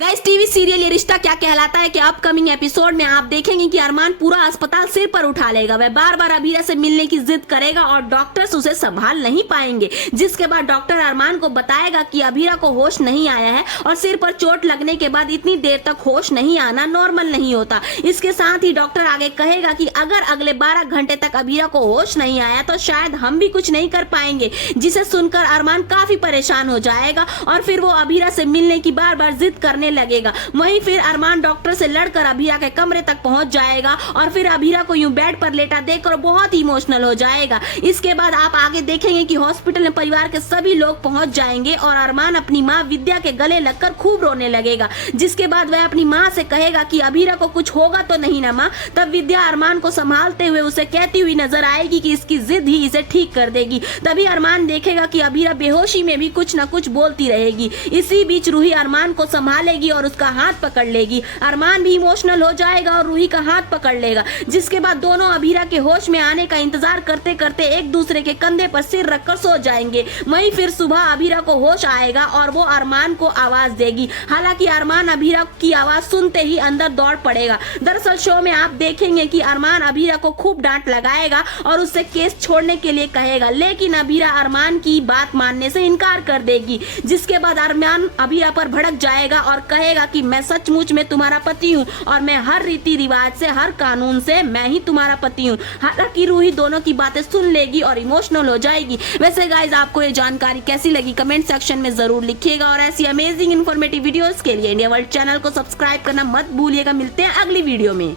Guys TV serial ये रिश्ता क्या कहलाता है कि अपकमिंग एपिसोड में आप देखेंगे कि अरमान पूरा अस्पताल सिर पर उठा लेगा। वह बार बार अभीरा से मिलने की जिद करेगा और डॉक्टर्स उसे संभाल नहीं पाएंगे, जिसके बाद डॉक्टर अरमान को बताएगा कि अभीरा को होश नहीं आया है और सिर पर चोट लगने के बाद इतनी देर तक होश नहीं आना नॉर्मल नहीं होता। इसके साथ ही डॉक्टर आगे कहेगा कि अगर अगले 12 घंटे तक अभीरा को होश नहीं आया तो शायद हम भी कुछ नहीं कर पाएंगे, जिसे सुनकर अरमान काफी परेशान हो जाएगा और फिर वो अभीरा से मिलने की बार बार जिद करने लगेगा। वहीं फिर अरमान डॉक्टर से लड़कर अभीरा के कमरे तक पहुंच जाएगा और फिर अभीरा को यूं बेड पर लेटा देखकर बहुत इमोशनल हो जाएगा। इसके बाद आप आगे देखेंगे कि हॉस्पिटल में परिवार के सभी लोग पहुंच जाएंगे और अरमान अपनी माँ विद्या के गले लगकर खूब रोने लगेगा, जिसके बाद वह अपनी माँ से कहेगा कि अभीरा को कुछ होगा तो नहीं ना माँ। तब विद्या अरमान को संभालते हुए उसे कहती हुई नजर आएगी कि इसकी जिद ही इसे ठीक कर देगी। तभी अरमान देखेगा कि अभीरा बेहोशी में भी कुछ न कुछ बोलती रहेगी। इसी बीच रूही अरमान को संभालेगी और उसका हाथ पकड़ लेगी। अरमान भी इमोशनल हो जाएगा और रूही का हाथ पकड़ लेगा, जिसके बाद दोनों अभीरा के होश में आने का इंतजार करते करते एक दूसरे के कंधे पर सिर रखकर सो जाएंगे। वहीं फिर सुबह अभीरा को होश आएगा और वो अरमान को आवाज देगी। हालांकि अरमान अभीरा की आवाज सुनते ही अंदर दौड़ पड़ेगा। दरअसल शो में आप देखेंगे कि अरमान अभीरा को खूब डांट लगाएगा और उससे केस छोड़ने के लिए कहेगा, लेकिन अभीरा अरमान की बात मानने से इनकार कर देगी। जिसके बाद अरमान अभीरा पर भड़क जाएगा और कहेगा कि मैं सचमुच में तुम्हारा पति हूँ और मैं हर रीति रिवाज से, हर कानून से मैं ही तुम्हारा पति हूँ। हालांकि रूही दोनों की बातें सुन लेगी और इमोशनल हो जाएगी। वैसे गाइज आपको ये जानकारी कैसी लगी कमेंट सेक्शन में जरूर लिखिएगा और ऐसी अमेजिंग इन्फॉर्मेटिव वीडियोस के लिए इंडिया वर्ल्ड चैनल को सब्सक्राइब करना मत भूलिएगा। मिलते हैं अगली वीडियो में।